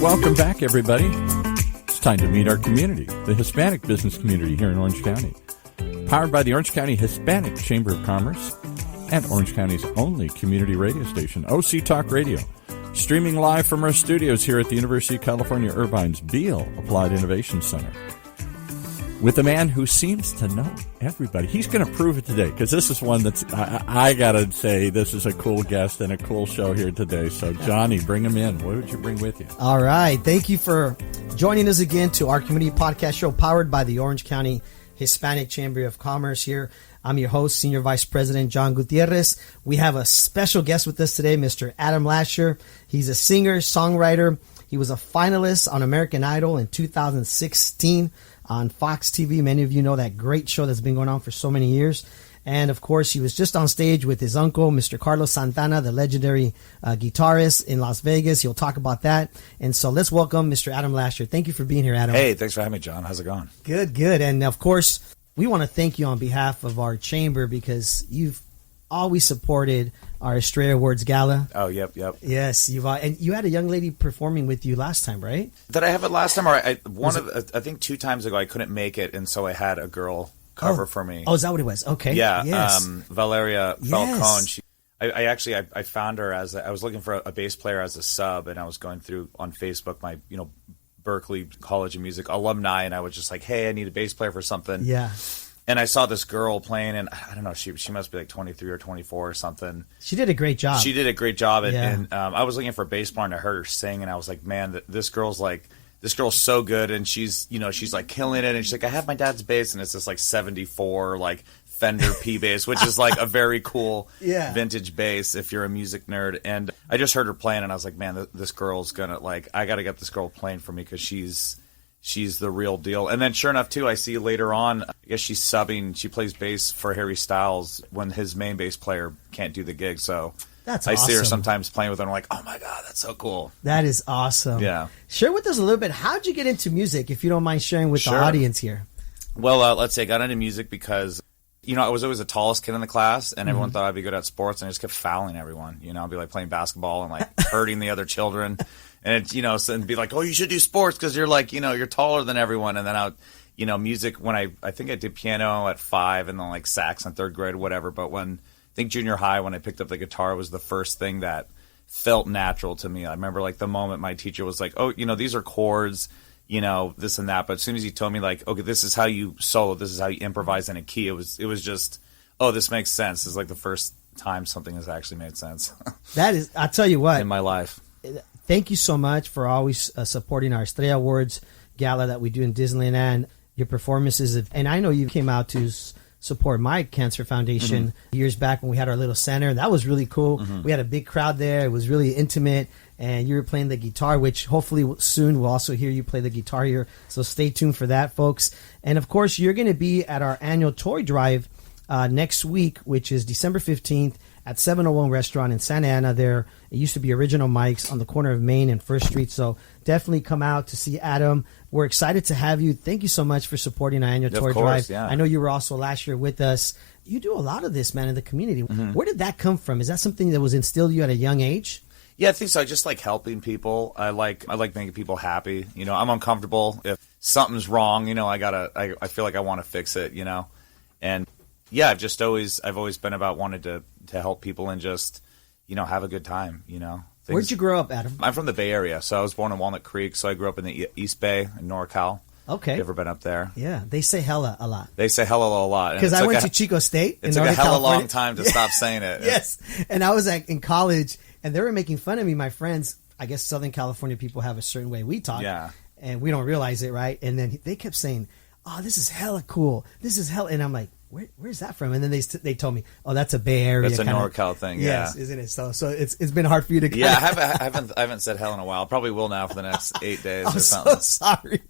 Welcome back, everybody. It's time to meet our community, the Hispanic business community here in Orange County. Powered by the Orange County Hispanic Chamber of Commerce and Orange County's only community radio station, OC Talk Radio. Streaming live from our studios here at the University of California, Irvine's Beale Applied Innovation Center. With a man who seems to know everybody. He's going to prove it today, because this is one that's, I got to say, this is a cool guest and a cool show here today. So, Johnny, bring him in. What would you bring with you? All right. Thank you for joining us again to our community podcast show powered by the Orange County Hispanic Chamber of Commerce here. I'm your host, Senior Vice President John Gutierrez. We have a special guest with us today, Mr. Adam Lasher. He's a singer, songwriter. He was a finalist on American Idol in 2016. On Fox TV. Many of you know that great show that's been going on for so many years. And, of course, he was just on stage with his uncle, Mr. Carlos Santana, the legendary guitarist in Las Vegas. He'll talk about that. And so let's welcome Mr. Adam Lasher. Thank you for being here, Adam. Hey, thanks for having me, John. How's it going? Good, good. And, of course, we want to thank you on behalf of our chamber because you've always supported our Estrella Awards Gala. Oh, yep. Yes, and you had a young lady performing with you last time, right? Did I have it last time? Or I think 2 times ago I couldn't make it, and so I had a girl cover for me. Oh, is that what it was? Okay. Yeah. Yes. Valeria Falcone. Yes. I found her as I was looking for a bass player as a sub, and I was going through on Facebook my Berkeley College of Music alumni, and I was just like, hey, I need a bass player for something. Yeah. And I saw this girl playing, and I don't know, she must be like 23 or 24 or something. She did a great job. She did a great job, Yeah. and I was looking for a bass player, and I heard her sing, and I was like, man, this girl's so good, and she's like killing it, and she's like, I have my dad's bass, and it's this like 74 like Fender P bass, which is like a very cool vintage bass if you're a music nerd. And I just heard her playing, and I was like, man, this girl's gonna I got to get this girl playing for me because she's the real deal. And then sure enough, too, I see later on, I guess she's subbing. She plays bass for Harry Styles when his main bass player can't do the gig. So that's I awesome. see her sometimes playing with her, and I'm like, oh, my God, that's so cool. That is awesome. Yeah. Share with us a little bit. How'd you get into music, if you don't mind sharing with the audience here? Well, let's say I got into music because, I was always the tallest kid in the class, and everyone thought I'd be good at sports, and I just kept fouling everyone. I'd be like playing basketball and like hurting the other children. And it's, and be like, oh, you should do sports because you're like, you're taller than everyone. And then music, when I think I did piano at 5 and then like sax in 3rd grade or whatever. But I think junior high, when I picked up the guitar, was the first thing that felt natural to me. I remember like the moment my teacher was like, oh, these are chords, this and that. But as soon as he told me like, okay, this is how you solo, this is how you improvise in a key, it was just, oh, this makes sense. It's like the first time something has actually made sense. That is, I'll tell you what. In my life. Thank you so much for always supporting our Estrella Awards Gala that we do in Disneyland. Your performances, and I know you came out to support my cancer foundation years back when we had our little center. That was really cool. We had a big crowd there. It was really intimate, and you were playing the guitar, which hopefully soon we'll also hear you play the guitar here. So stay tuned for that, folks. And of course, you're going to be at our annual toy drive next week, which is December 15th. At 701 Restaurant in Santa Ana. There, it used to be Original Mike's on the corner of Main and 1st Street. So definitely come out to see Adam. We're excited to have you. Thank you so much for supporting our annual tour drive. Yeah. I know you were also last year with us. You do a lot of this, man, in the community. Where did that come from? Is that something that was instilled in you at a young age? Yeah, I think so. I just like helping people. I like making people happy. I'm uncomfortable if something's wrong. I feel like I want to fix it. And yeah, I've always been about wanting to help people and just, have a good time, Where'd you grow up, Adam? I'm from the Bay Area, so I was born in Walnut Creek, so I grew up in the East Bay in NorCal. Okay. You ever been up there? Yeah, they say hella a lot. They say hella a lot. Because I went to Chico State in Northern California. It took a hella long time to stop saying it. Yes, and I was in college, and they were making fun of me, my friends. I guess Southern California people have a certain way we talk. Yeah. And we don't realize it, right? And then they kept saying, oh, this is hella cool. This is hella... And I'm like, where's that from? And then they told me, oh, that's a Bay Area. That's a NorCal thing. Yeah. Yes, isn't it? So it's been hard for you to. Yeah, I haven't said hell in a while. Probably will now for the next 8 days or something. I'm so sorry.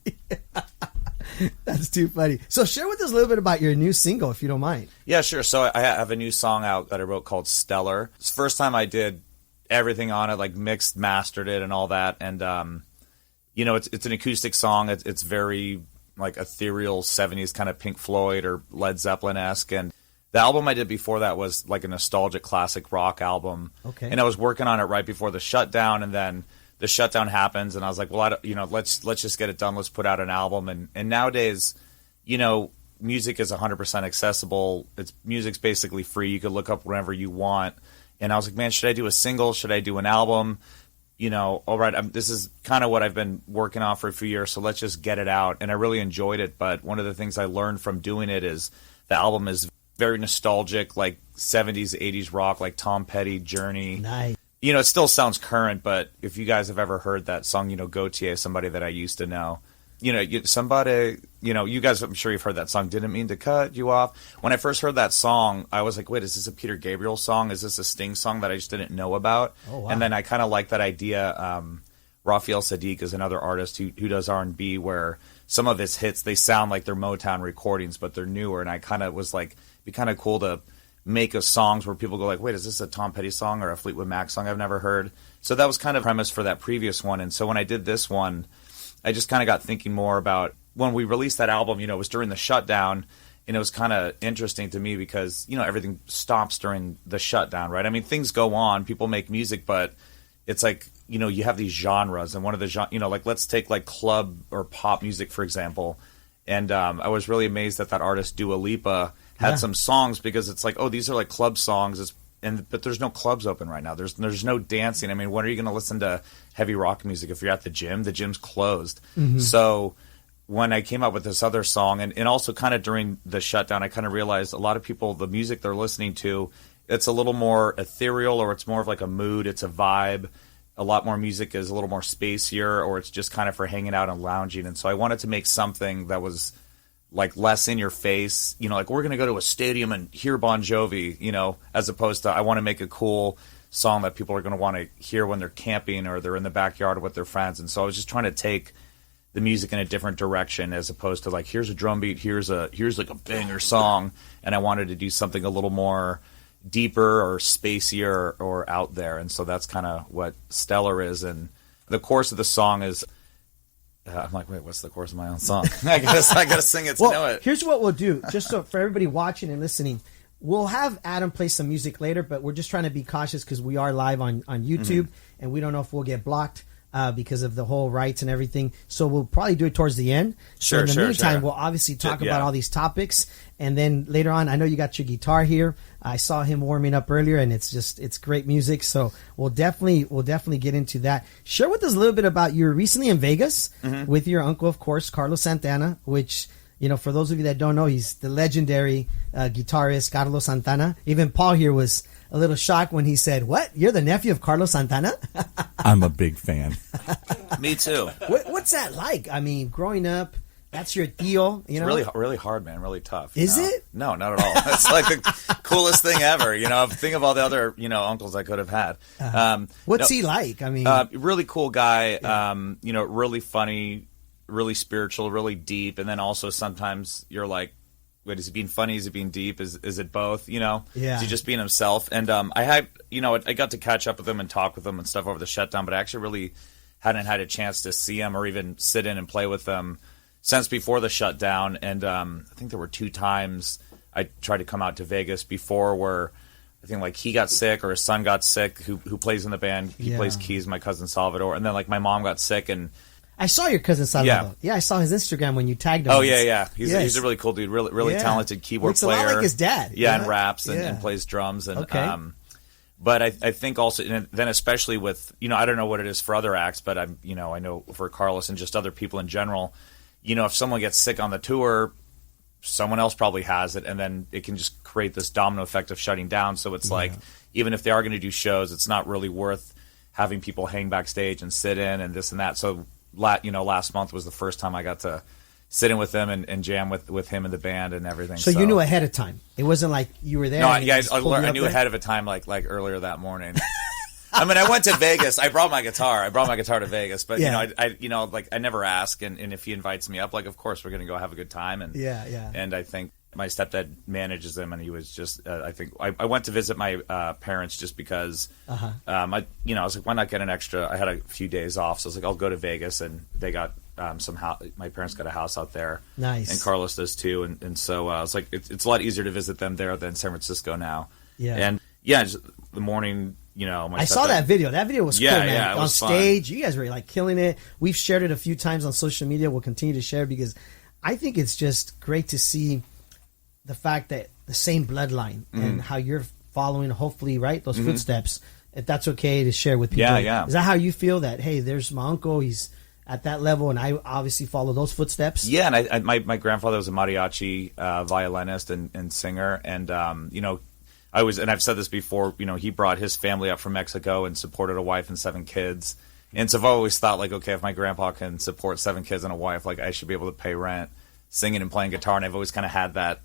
That's too funny. So share with us a little bit about your new single, if you don't mind. Yeah, sure. So I have a new song out that I wrote called Stellar. It's the first time I did everything on it, like mixed, mastered it, and all that. And it's an acoustic song. It's very like ethereal 70s kind of Pink Floyd or Led Zeppelin-esque. And the album I did before that was like a nostalgic classic rock album. Okay. And I was working on it right before the shutdown, and then the shutdown happens, and I was like, well, let's just get it done. Let's put out an album. And nowadays, music is 100% accessible. Music's basically free. You could look up whenever you want. And I was like, man, should I do a single? Should I do an album? All right, this is kind of what I've been working on for a few years, so let's just get it out. And I really enjoyed it, but one of the things I learned from doing it is the album is very nostalgic, like 70s, 80s rock, like Tom Petty, Journey. Nice. It still sounds current, but if you guys have ever heard that song, Gautier, somebody that I used to know, you guys, I'm sure you've heard that song, Didn't Mean to Cut You Off. When I first heard that song, I was like, wait, is this a Peter Gabriel song? Is this a Sting song that I just didn't know about? Oh, wow. And then I kind of like that idea. Raphael Sadiq is another artist who does R&B, where some of his hits, they sound like they're Motown recordings, but they're newer. And I kind of was like, it'd be kind of cool to make a songs where people go like, wait, is this a Tom Petty song or a Fleetwood Mac song I've never heard? So that was kind of the premise for that previous one. And so when I did this one, I just kind of got thinking more about when we released that album, it was during the shutdown, and it was kind of interesting to me because, everything stops during the shutdown, right? I mean, things go on, people make music, but it's like, you have these genres, and one of the like let's take like club or pop music, for example. And I was really amazed that artist Dua Lipa had some songs, because it's like, oh, these are like club songs, but there's no clubs open right now. There's no dancing. I mean, when are you going to listen to heavy rock music if you're at the gym? The gym's closed. Mm-hmm. So when I came up with this other song, and also kind of during the shutdown, I kind of realized a lot of people, the music they're listening to, it's a little more ethereal, or it's more of like a mood. It's a vibe. A lot more music is a little more spacier, or it's just kind of for hanging out and lounging. And so I wanted to make something that was like less in your face, like we're going to go to a stadium and hear Bon Jovi, as opposed to I want to make a cool song that people are going to want to hear when they're camping or they're in the backyard with their friends. And so I was just trying to take the music in a different direction, as opposed to like, here's a drum beat, here's like a banger song. And I wanted to do something a little more deeper or spacier or out there. And so that's kind of what Stellar is. And the chorus of the song is, I'm like, wait, what's the chorus of my own song? I gotta sing it to know it. Here's what we'll do, just so for everybody watching and listening. We'll have Adam play some music later, but we're just trying to be cautious because we are live on YouTube, and we don't know if we'll get blocked because of the whole rights and everything. So we'll probably do it towards the end. So in the meantime, we'll obviously talk about all these topics, and then later on, I know you got your guitar here. I saw him warming up earlier, and it's great music. So we'll definitely get into that. Share with us a little bit about, you were recently in Vegas with your uncle, of course, Carlos Santana, which, for those of you that don't know, he's the legendary guitarist Carlos Santana. Even Paul here was a little shocked when he said, "What? You're the nephew of Carlos Santana?" I'm a big fan. Me too. What's that like? I mean, growing up, that's your deal, It's really, really hard, man. Really tough. Is it? No, not at all. It's like the coolest thing ever. Think of all the other, uncles I could have had. What's he like? I mean, really cool guy. Yeah. Really funny, really spiritual, really deep. And then also sometimes you're like, wait, is he being funny? Is he being deep? Is it both? Yeah. Is he just being himself? And I got to catch up with him and talk with him and stuff over the shutdown, but I actually really hadn't had a chance to see him or even sit in and play with him since before the shutdown. And I think there were 2 times I tried to come out to Vegas before where I think like he got sick or his son got sick, who plays in the band. He plays keys, my cousin Salvador. And then like my mom got sick, and I saw your cousin Salvador. Yeah, I saw his Instagram when you tagged him. Oh, yeah. He's a really cool dude, really talented keyboard Looks player. a lot like his dad. Yeah, and raps and plays drums. And but I think also, and then especially with, I don't know what it is for other acts, but I know for Carlos and just other people in general, if someone gets sick on the tour, someone else probably has it, and then it can just create this domino effect of shutting down. So it's like, even if they are going to do shows, it's not really worth having people hang backstage and sit in and this and that. So, last month was the first time I got to sit in with them and jam with him and the band and everything. So you knew ahead of time. It wasn't like you were there. No, I knew ahead of a time, like earlier that morning. I mean, I went to Vegas. I brought my guitar. To Vegas, but I never ask. And if he invites me up, like, of course we're gonna go have a good time. And And I think my stepdad manages them, and he was just. I think I went to visit my parents just because. I was like, why not get an extra? I had a few days off, so I was like, I'll go to Vegas, and they got my parents got a house out there. Nice. And Carlos does too, and so I was like, it's a lot easier to visit them there than San Francisco now. Yeah. And just the morning. I saw that video. That video was cool, man. Yeah, on stage, fun. You guys were like killing it. We've shared it a few times on social media. We'll continue to share because I think it's just great to see the fact that the same bloodline and how you're following, hopefully, right, those footsteps. If that's okay to share with people. Yeah. Is that how you feel that, hey, there's my uncle, he's at that level, and I obviously follow those footsteps? Yeah, and my grandfather was a mariachi violinist and singer, and I've said this before, he brought his family up from Mexico and supported a wife and 7 kids. And so I've always thought, like, okay, if my grandpa can support 7 kids and a wife, like, I should be able to pay rent singing and playing guitar. And I've always kind of had that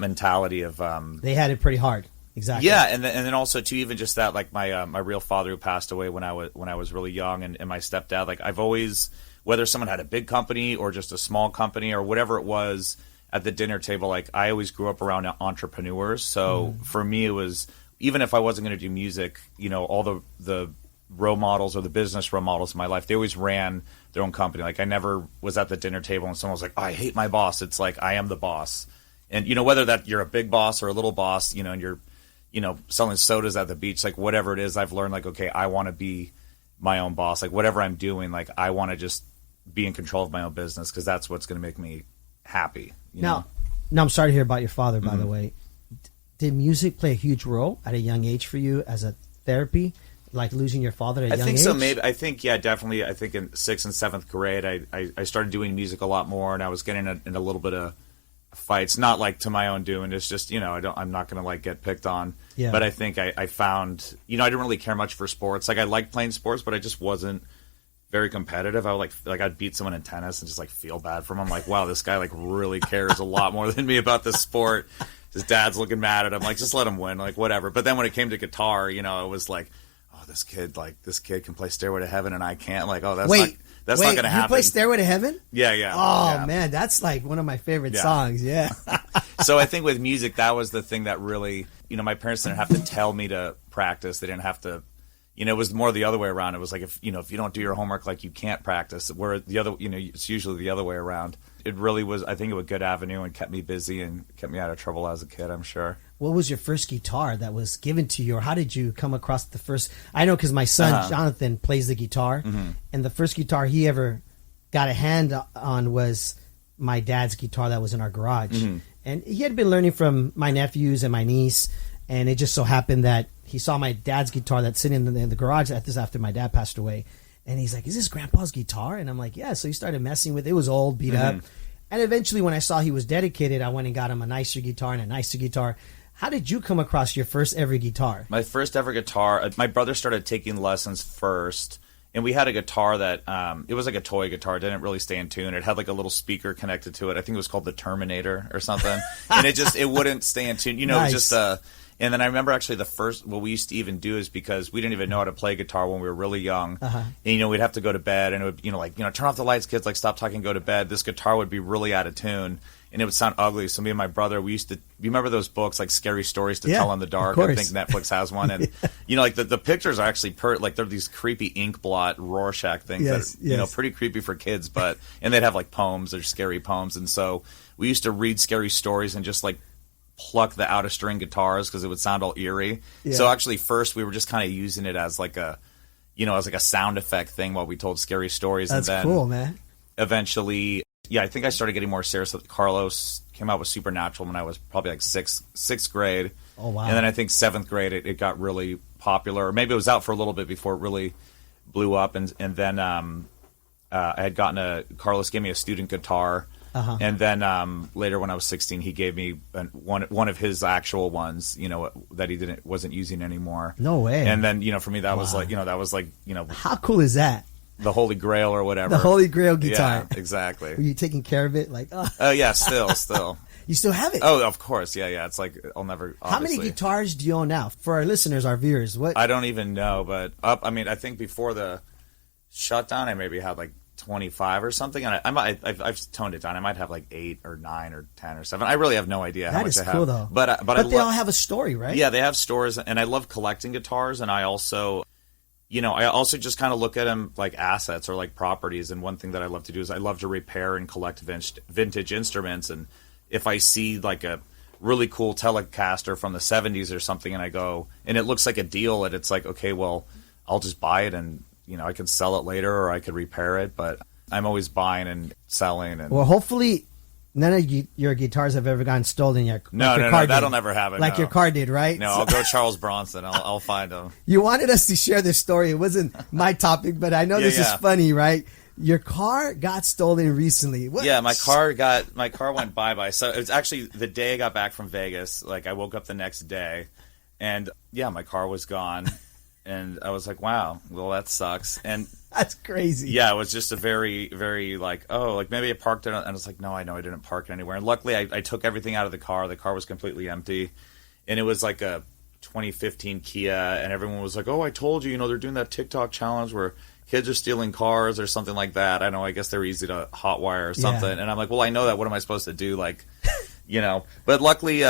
mentality of they had it pretty hard. Exactly. Yeah, and then also too, even just that, like my real father who passed away when I was really young, and my stepdad, like I've always, whether someone had a big company or just a small company or whatever it was, at the dinner table, like I always grew up around entrepreneurs. So for me, it was, even if I wasn't going to do music, all the role models or the business role models in my life, they always ran their own company. Like I never was at the dinner table and someone was like, oh, I hate my boss. It's like, I am the boss. And, whether that you're a big boss or a little boss, and you're, selling sodas at the beach, like whatever it is, I've learned, like, okay, I want to be my own boss. Like whatever I'm doing, like I want to just be in control of my own business because that's what's going to make me happy. Now, I'm sorry to hear about your father, by the way. Did music play a huge role at a young age for you as a therapy, like losing your father at a young age? I think so, maybe. I think, yeah, definitely. I think in 6th and 7th grade, I started doing music a lot more, and I was getting in a little bit of fights, not like to my own doing. It's just, I'm not going to like get picked on. Yeah. But I think I found, I didn't really care much for sports. Like I liked playing sports, but I just wasn't very competitive. I would like I'd beat someone in tennis and just like feel bad for him. I'm like, wow, this guy like really cares a lot more than me about this sport. His dad's looking mad at him. Like, just let him win, like whatever. But then when it came to guitar, it was like, oh, this kid can play Stairway to Heaven and I can't. Like, oh, that's not going to happen. You play Stairway to Heaven? Yeah. Oh man, that's like one of my favorite songs. Yeah. So I think with music, that was the thing that really, my parents didn't have to tell me to practice. They didn't have to. It was more the other way around. It was like, if you don't do your homework, like you can't practice. Where the other, it's usually the other way around. It really was, I think, a good avenue and kept me busy and kept me out of trouble as a kid, I'm sure. What was your first guitar that was given to you, or how did you come across the first? I know because my son, Jonathan, plays the guitar, and the first guitar he ever got a hand on was my dad's guitar that was in our garage. And he had been learning from my nephews and my niece, and it just so happened that he saw my dad's guitar that's sitting in the garage after my dad passed away. And he's like, is this Grandpa's guitar? And I'm like, yeah. So he started messing with it. It was old, beat up. And eventually when I saw he was dedicated, I went and got him a nicer guitar and a nicer guitar. How did you come across your first ever guitar? My first ever guitar, my brother started taking lessons first. And we had a guitar that, it was like a toy guitar. It didn't really stay in tune. It had like a little speaker connected to it. I think it was called the Terminator or something. And it wouldn't stay in tune. It was just and then I remember actually what we used to even do is because we didn't even know how to play guitar when we were really young. And, we'd have to go to bed and it would, turn off the lights, kids, like stop talking, go to bed. This guitar would be really out of tune and it would sound ugly. So me and my brother, we used to, you remember those books like Scary Stories to Tell in the Dark? I think Netflix has one. And, like the pictures are actually, they're these creepy ink blot Rorschach things that, pretty creepy for kids, and they'd have like poems or scary poems. And so we used to read scary stories and just like, pluck the out of string guitars because it would sound all eerie. So actually first we were just kind of using it as like a as like a sound effect thing while we told scary stories. That's and then cool, man. Eventually I think I started getting more serious. Carlos came out with Supernatural when I was probably like sixth grade. Oh wow. And then I think 7th grade it got really popular, or maybe it was out for a little bit before it really blew up. And then I had gotten Carlos gave me a student guitar. And then later when I was 16, he gave me one of his actual ones, that he wasn't using anymore. No way. And then, for me, that was like, how cool is that? The Holy Grail or whatever. The Holy Grail guitar. Yeah, exactly. Were you taking care of it? Like, yeah, still. You still have it? Oh, of course. Yeah. It's like I'll never. How many obviously. guitars do you own now? For our listeners, our viewers, what? I don't even know, but I think before the shutdown, I maybe had like 25 or something, and I've toned it down. I might have like 8 or 9 or 10 or 7. I really have no idea how much I have. That is cool, though. But they all have a story, right? Yeah, they have stories, and I love collecting guitars, and I also just kind of look at them like assets or like properties. And one thing that I love to do is I love to repair and collect vintage instruments. And if I see like a really cool Telecaster from the 70s or something, and I go, and it looks like a deal, and it's like, okay, well, I'll just buy it, and I could sell it later, or I could repair it. But I'm always buying and selling. And well, hopefully none of your guitars have ever gotten stolen yet. No, that'll never happen. Like your car did, right? No, I'll go Charles Bronson. I'll find him. You wanted us to share this story. It wasn't my topic, but I know this is funny, right? Your car got stolen recently. What? Yeah, my car went bye-bye. So it was actually the day I got back from Vegas. Like I woke up the next day, and yeah, my car was gone. And I was like, wow, well, that sucks. And that's crazy. Yeah, it was just a very, very maybe I parked it. And I was like, no, I know I didn't park it anywhere. And luckily, I took everything out of the car. The car was completely empty. And it was like a 2015 Kia. And everyone was like, oh, I told you, they're doing that TikTok challenge where kids are stealing cars or something like that. I know, I guess they're easy to hotwire or something. Yeah. And I'm like, well, I know that. What am I supposed to do? But luckily,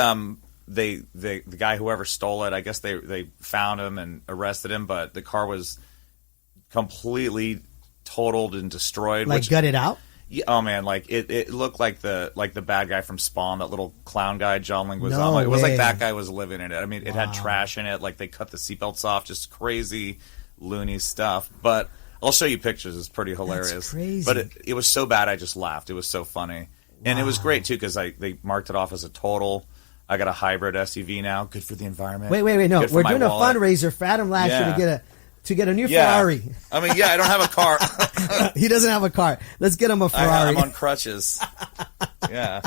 the guy, whoever stole it, I guess they found him and arrested him, but the car was completely totaled and destroyed. Gutted out? Yeah, oh man, it looked like the bad guy from Spawn, that little clown guy John Leguizamo. It was like that guy was living in it. I mean, it had trash in it, like they cut the seatbelts off, just crazy loony stuff. But I'll show you pictures. It's pretty hilarious. That's crazy. But it was so bad I just laughed. It was so funny. And it was great too because they marked it off as a total. I got a hybrid SUV now. Good for the environment. Wait. No, we're doing a fundraiser for Adam Lasher to get a new Ferrari. I mean, I don't have a car. He doesn't have a car. Let's get him a Ferrari. I'm on crutches. Yeah.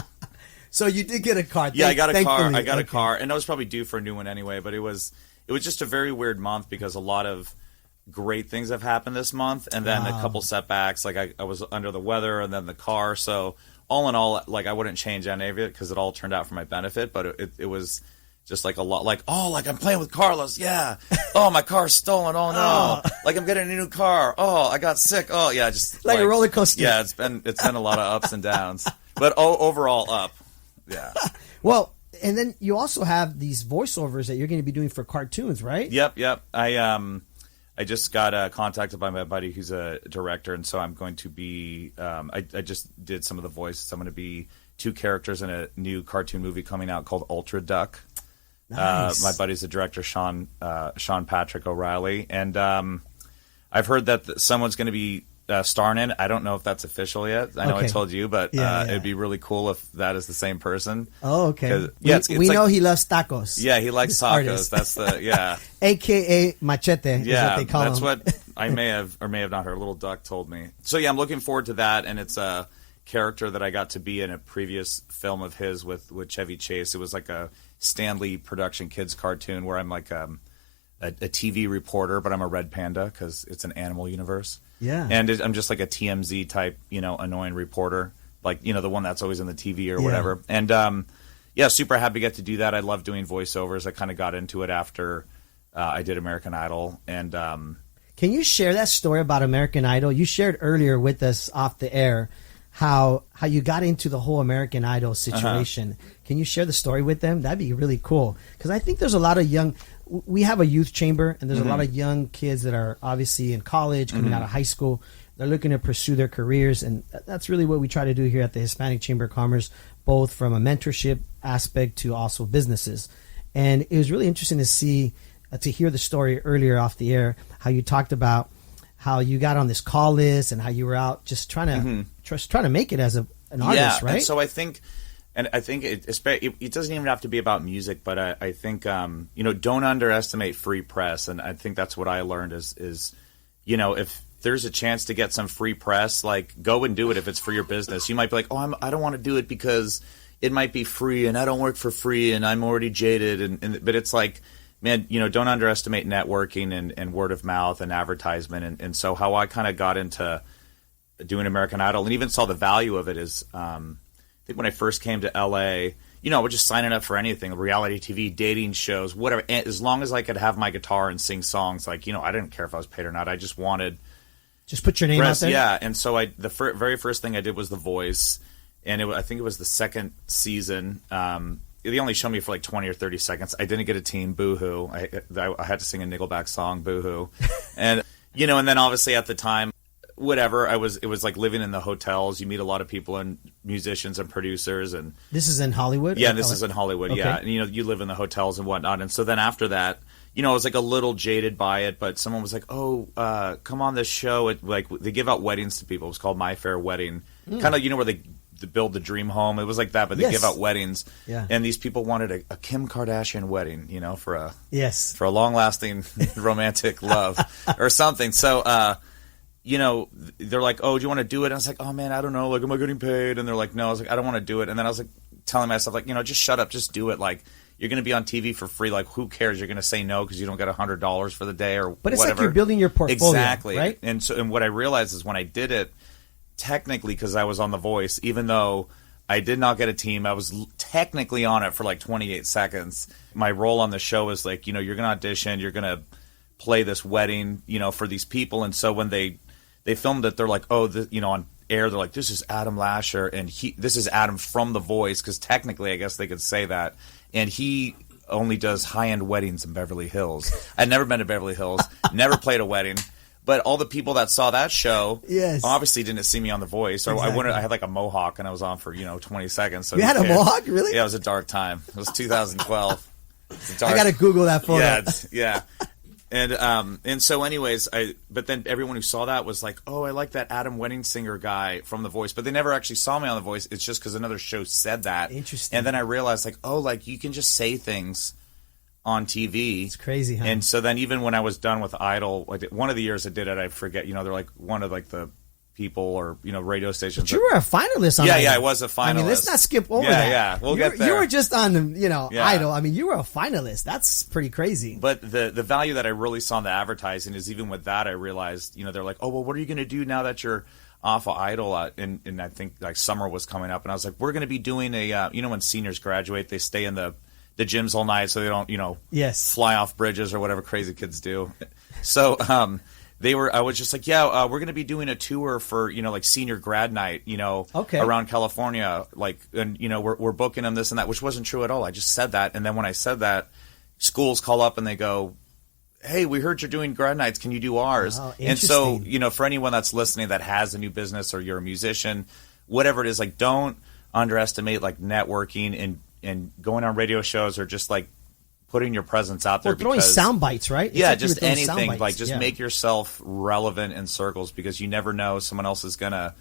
So you did get a car. Yeah, I got a car. I got a car, and I was probably due for a new one anyway. But it was just a very weird month because a lot of great things have happened this month, and then a couple setbacks. Like I was under the weather, and then the car. So all in all, I wouldn't change any of it because it all turned out for my benefit. But it was just a lot. I'm playing with Carlos. Yeah. Oh, my car's stolen. Oh no. I'm getting a new car. Oh, I got sick. Oh yeah. Just like a roller coaster. Yeah, it's been a lot of ups and downs, but overall up. Yeah. Well, and then you also have these voiceovers that you're going to be doing for cartoons, right? Yep. I just got contacted by my buddy who's a director, and so I'm going to be. I just did some of the voices. I'm going to be 2 characters in a new cartoon movie coming out called Ultra Duck. Nice. My buddy's the director, Sean Patrick O'Reilly, and I've heard that someone's going to be starring in. I don't know if that's official yet. I know I told you, but it'd be really cool if that is the same person. Oh, okay. Yeah, we know he loves tacos. Yeah, he likes tacos. Artist. That's AKA Machete. Yeah, is what they call that's him. what I may have or may have not heard. A little duck told me. So yeah, I'm looking forward to that, and it's a character that I got to be in a previous film of his with Chevy Chase. It was like a Stanley production kids cartoon where I'm like a TV reporter, but I'm a red panda because it's an animal universe. Yeah. And I'm just like a TMZ type, annoying reporter, like, the one that's always on the TV or whatever. And, super happy to get to do that. I love doing voiceovers. I kind of got into it after I did American Idol. And can you share that story about American Idol? You shared earlier with us off the air how you got into the whole American Idol situation. Can you share the story with them? That'd be really cool. Because I think there's a lot of we have a youth chamber, and there's a lot of young kids that are obviously in college, coming out of high school. They're looking to pursue their careers, and that's really what we try to do here at the Hispanic Chamber of Commerce, both from a mentorship aspect to also businesses. And it was really interesting to see, to hear the story earlier off the air, how you talked about how you got on this call list and how you were out just trying to make it as an artist, right? And so I think it doesn't even have to be about music, but I think don't underestimate free press, and I think that's what I learned is if there's a chance to get some free press, go and do it if it's for your business. You might be like, I don't want to do it because it might be free, and I don't work for free, and I'm already jaded, but it's like, man, don't underestimate networking and word of mouth and advertisement, and so how I kind of got into doing American Idol and even saw the value of it is. when I first came to LA, I was just signing up for anything, reality TV, dating shows, whatever. And as long as I could have my guitar and sing songs, I didn't care if I was paid or not. I just wanted... Just put your name out there? Yeah, and so the very first thing I did was The Voice, and I think it was the second season. They only showed me for like 20 or 30 seconds. I didn't get a team, boo-hoo. I had to sing a Nickelback song, boo-hoo. And, and then obviously at the time, whatever, it was like living in the hotels. You meet a lot of people and musicians and producers. And this is in Hollywood? Yeah, this is in Hollywood, okay. Yeah. And, you live in the hotels and whatnot. And so then after that, I was like a little jaded by it, but someone was like, "Oh, come on this show." They give out weddings to people. It was called My Fair Wedding. Kind of, where they build the dream home. It was like that, but they give out weddings. Yeah. And these people wanted a Kim Kardashian wedding, for a long-lasting romantic love or something. So, they're like, "Oh, do you want to do it?" And I was like, "Oh man, I don't know. Like, am I getting paid?" And they're like, "No." I was like, "I don't want to do it." And then I was like, telling myself, like, just shut up, just do it. Like, you're going to be on TV for free. Like, who cares? You're going to say no because you don't get $100 for the day or but it's whatever. Like you're building your portfolio, exactly, right? And what I realized is when I did it, technically, because I was on The Voice, even though I did not get a team, I was technically on it for like 28 seconds. My role on the show is like, you're going to audition, you're going to play this wedding, for these people. And so when they filmed it, they're like, oh, on air, they're like, this is Adam Lasher, and this is Adam from The Voice, because technically, I guess they could say that. And he only does high-end weddings in Beverly Hills. I'd never been to Beverly Hills, never played a wedding. But all the people that saw that show obviously didn't see me on The Voice. Or exactly. I had like a mohawk, and I was on for, 20 seconds. So you had a mohawk? Really? Yeah, it was a dark time. It was 2012. I got to Google that photo. Yeah. And so anyways, but then everyone who saw that was like, oh, I like that Adam Wedding Singer guy from The Voice. But they never actually saw me on The Voice. It's just because another show said that. Interesting. And then I realized, like, oh, like, you can just say things on TV. It's crazy, huh? And so then even when I was done with Idol, one of the years I did it, I forget, they're like one of like the people or, radio stations. But you were a finalist on Idol. Yeah, I was a finalist. I mean, let's not skip over that. Yeah, we'll get there. You were just on, Idol. I mean, you were a finalist. That's pretty crazy. But the value that I really saw in the advertising is even with that, I realized, they're like, oh, well, what are you going to do now that you're off of Idol? And I think like summer was coming up, and I was like, we're going to be doing a, when seniors graduate, they stay in the gyms all night so they don't, fly off bridges or whatever crazy kids do. So, I was just like, we're going to be doing a tour for, like senior grad night, around California. Like, and, we're booking them this and that, which wasn't true at all. I just said that. And then when I said that, schools call up and they go, hey, we heard you're doing grad nights. Can you do ours? Oh, and so, for anyone that's listening that has a new business or you're a musician, whatever it is, like, don't underestimate like networking and going on radio shows or just like putting your presence out there. Or throwing sound bites, right? Yeah, just anything. Like, just make yourself relevant in circles because you never know, someone else is gonna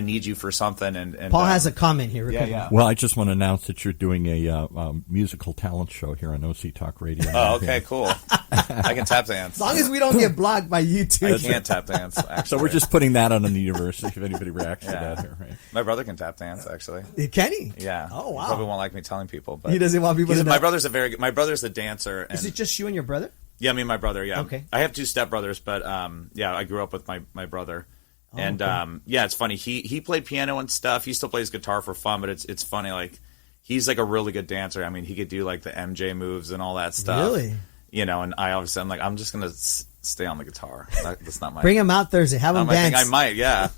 need you for something. And Paul has a comment here. Yeah. Well, I just want to announce that you're doing a musical talent show here on OC Talk Radio. Oh, okay, cool. I can tap dance. As long as we don't get blocked by YouTube. I can't tap dance, actually. So we're just putting that on the universe if anybody reacts to that here, right? My brother can tap dance, actually. Can he? Yeah. Oh, wow. He probably won't like me telling people, but he doesn't want people to know. My brother's a dancer. And, is it just you and your brother? Yeah, me and my brother, yeah. Okay. I have two stepbrothers, but I grew up with my brother. Oh, and okay. It's funny. He played piano and stuff. He still plays guitar for fun, but it's funny. Like, he's like a really good dancer. I mean, he could do like the MJ moves and all that stuff. Really? And I'm just gonna stay on the guitar. That's not my. Bring him out Thursday. Have him dance. I might. Yeah.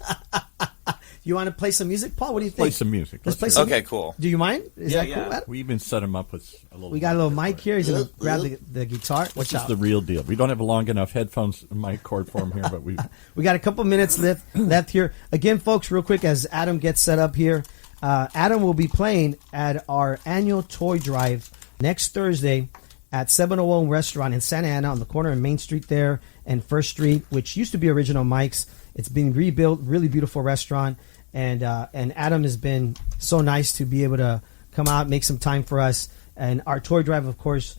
You want to play some music, Paul? What do you think? Play some music. Let's play some. Okay, cool. Do you mind? Is that cool? We even set him up with a little. We got a little mic here. He's gonna grab the guitar. Watch out. This is the real deal. We don't have a long enough headphones mic cord for him here, but we got a couple minutes left here. Again, folks, real quick, as Adam gets set up here, Adam will be playing at our annual toy drive next Thursday at 701 Restaurant in Santa Ana on the corner of Main Street there and First Street, which used to be Original Mike's. It's been rebuilt, really beautiful restaurant. And Adam has been so nice to be able to come out, make some time for us. And our toy drive, of course,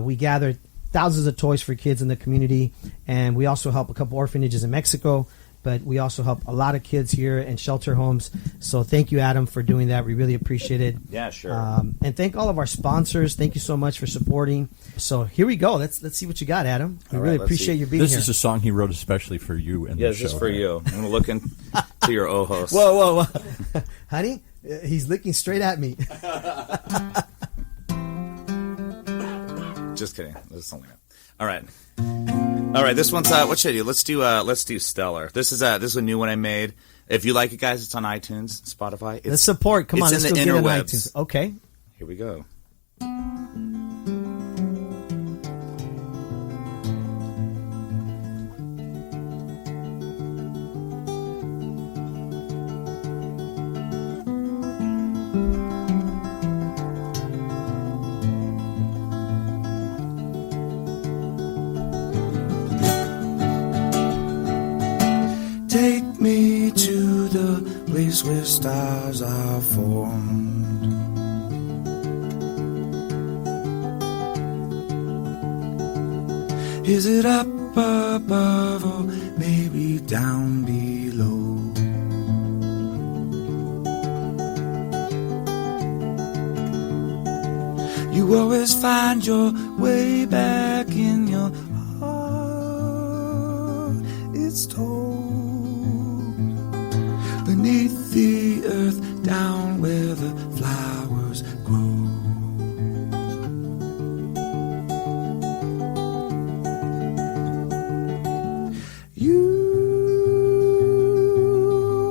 we gathered thousands of toys for kids in the community. And we also help a couple orphanages in Mexico. But we also help a lot of kids here in shelter homes. So thank you, Adam, for doing that. We really appreciate it. Yeah, sure. And thank all of our sponsors. Thank you so much for supporting. So here we go. Let's see what you got, Adam. We really appreciate you being here. This is a song he wrote especially for you. And this is for you. I'm going to look into your ojos. Whoa. Honey, He's looking straight at me. Just kidding. This is something. All right. All right. This one's what should I do? Let's do Stellar. This is a new one I made. If you like it, guys, it's on iTunes, Spotify. Let's support. Come on, let's go get it on iTunes. Okay. Here we go. Take me to the place where stars are formed. Is it up above or maybe down below? You always find your way back in your heart. It's told beneath the earth, down where the flowers grow. You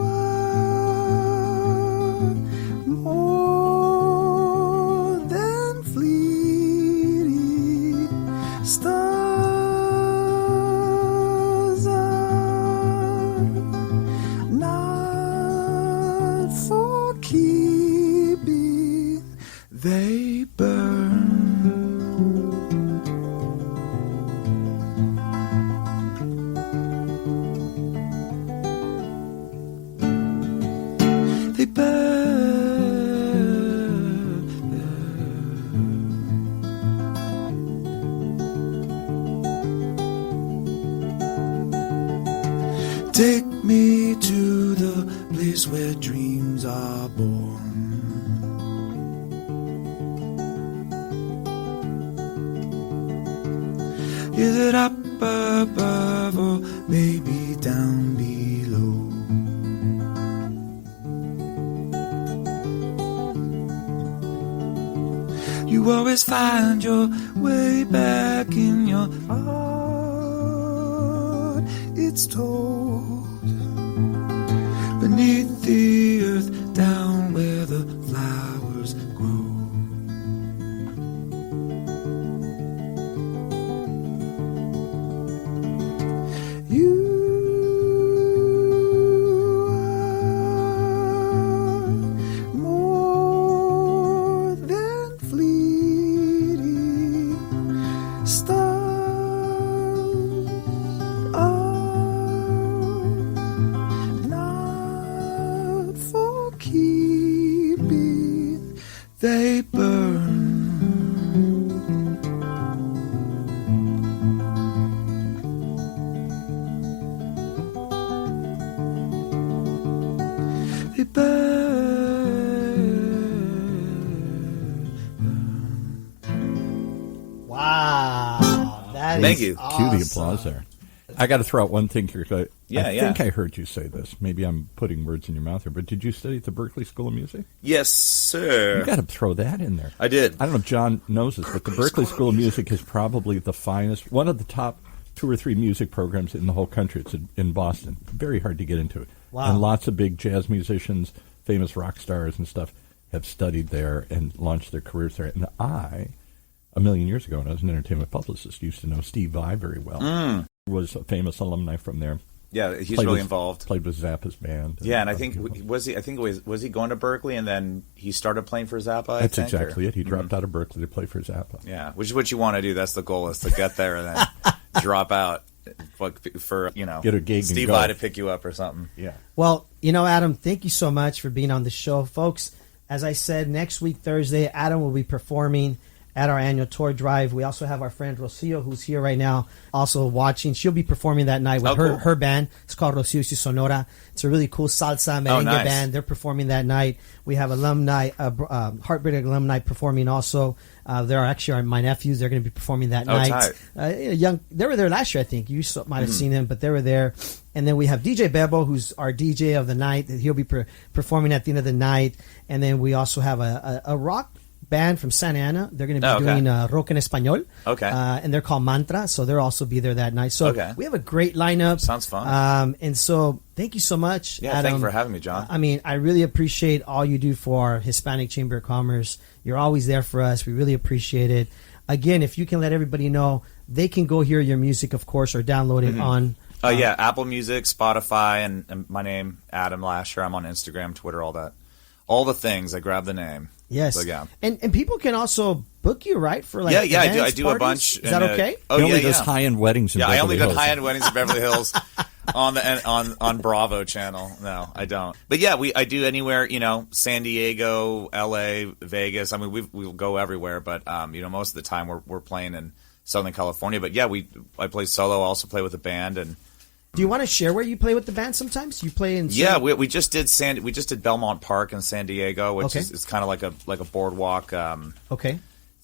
are more than fleeting stars are not for keeping, they burn. They burn. Take me to the place where dreams are born. Is it up above or maybe down below? You always find your way back in your heart. It's told beneath the earth, down where the flowers grow. You are more than fleeting stars are not for keeping, they burn. They burn. Wow. That Thank is you. awesome. Cue the applause there. I got to throw out one thing here. I Yeah. think I heard you say this. Maybe I'm putting words in your mouth here, but did you study at the Berklee School of Music? Yes, sir. You got to throw that in there. I did. I don't know if John knows this, but the Berklee School of Music is probably the finest, one of the top 2 or 3 music programs in the whole country. It's in Boston. Very hard to get into it. Wow. And lots of big jazz musicians, famous rock stars and stuff have studied there and launched their careers there. And I, a million years ago, when I was an entertainment publicist, used to know Steve Vai very well. Was a famous alumni from there. Yeah, he's Played really with- involved. Played with Zappa's band. Yeah, and I think was he going to Berkeley and then he started playing for Zappa? I That's think, exactly or? it. He dropped out of Berkeley to play for Zappa. Yeah, which is what you want to do. That's the goal, is to get there and then drop out for Get a gig and Steve go. Vai to pick you up or something. Yeah. Well, Adam, thank you so much for being on the show. Folks, as I said, next week, Thursday, Adam will be performing at our annual toy drive. We also have our friend Rocio, who's here right now, also watching. She'll be performing that night with her band. It's called Rocio y Sonora. It's a really cool salsa merengue band. They're performing that night. We have alumni, Heartbreak alumni performing also. There are actually my nephews. They're going to be performing that night. They were there last year, I think. You might have seen them, but they were there. And then we have DJ Bebo, who's our DJ of the night. He'll be performing at the end of the night. And then we also have a rock band from Santa Ana. They're going to be doing rock en español. And they're called Mantra, so they'll also be there that night. So we have a great lineup. Sounds fun. And so thank you so much, Adam. Thank you for having me, John. I mean, I really appreciate all you do for Hispanic Chamber of Commerce. You're always there for us. We really appreciate it. Again, if you can let everybody know, they can go hear your music, of course, or download it on... Apple Music, Spotify, and my name, Adam Lasher. I'm on Instagram, Twitter, all that. All the things. I grab the name. Yes. So, yeah. And people can also book you, right? For like events, I do parties? A bunch. Is that okay? He only does high-end weddings in Beverly Hills. I only do high-end weddings in Beverly Hills on Bravo channel. No, I don't. But yeah, I do anywhere, San Diego, LA, Vegas. I mean, we'll go everywhere, but most of the time we're playing in Southern California. But yeah, I play solo, I also play with a band. And do you want to share where you play with the band sometimes? You play in we just did Belmont Park in San Diego, which is kind of like a boardwalk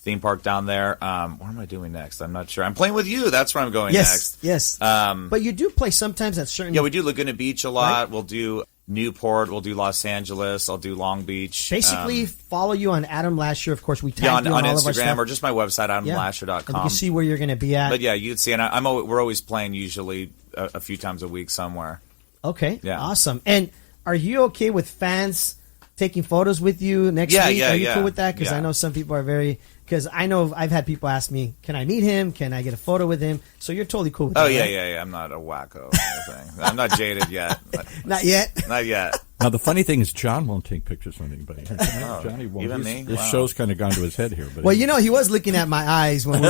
theme park down there. What am I doing next? I'm not sure. I'm playing with you. That's where I'm going next. Yes. But you do play sometimes at certain... Yeah, we do Laguna Beach a lot. Right? We'll do Newport. We'll do Los Angeles. I'll do Long Beach. Basically, follow you on Adam Lasher. Of course, we tag you on all Instagram of our stuff. or just my website, adamlasher.com. And you can see where you're going to be at. But yeah, you'd see. And we're always playing usually a few times a week somewhere. Okay. Yeah. Awesome. And are you okay with fans taking photos with you next week? Are you cool with that? Because I know some people are very... Because I know I've had people ask me, can I meet him? Can I get a photo with him? So you're totally cool with that, right? Yeah. I'm not a wacko or anything. I'm not jaded yet. Not yet? Not yet. Now, the funny thing is John won't take pictures from anybody. Johnny won't. Even me? This show's kind of gone to his head here. But well, he was looking at my eyes when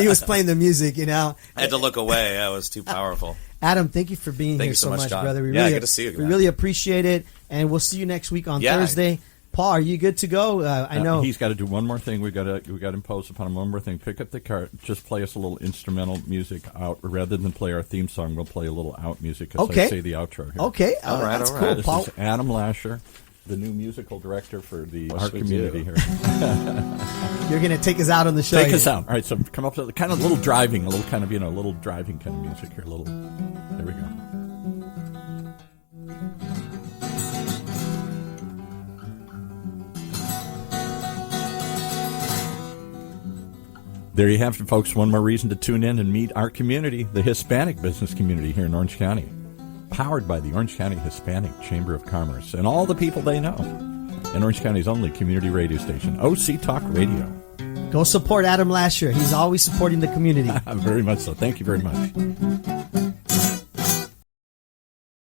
he was playing the music, I had to look away. It was too powerful. Adam, thank you for being here so much, John. brother. Good to see you. We really appreciate it, and we'll see you next week on Thursday. Paul, are you good to go? I know he's got to do one more thing. We got to impose upon him one more thing. Pick up the car. Just play us a little instrumental music out, rather than play our theme song. We'll play a little out music as I say the outro here. Okay, all right, that's cool. This is Adam Lasher, the new musical director for our community here. You're going to take us out on the show. Take us out. All right, so come up with kind of a little driving, a little kind of little driving kind of music here. There we go. There you have it, folks. One more reason to tune in and meet our community, the Hispanic business community here in Orange County. Powered by the Orange County Hispanic Chamber of Commerce and all the people they know. And Orange County's only community radio station, OC Talk Radio. Go support Adam Lasher. He's always supporting the community. Very much so. Thank you very much.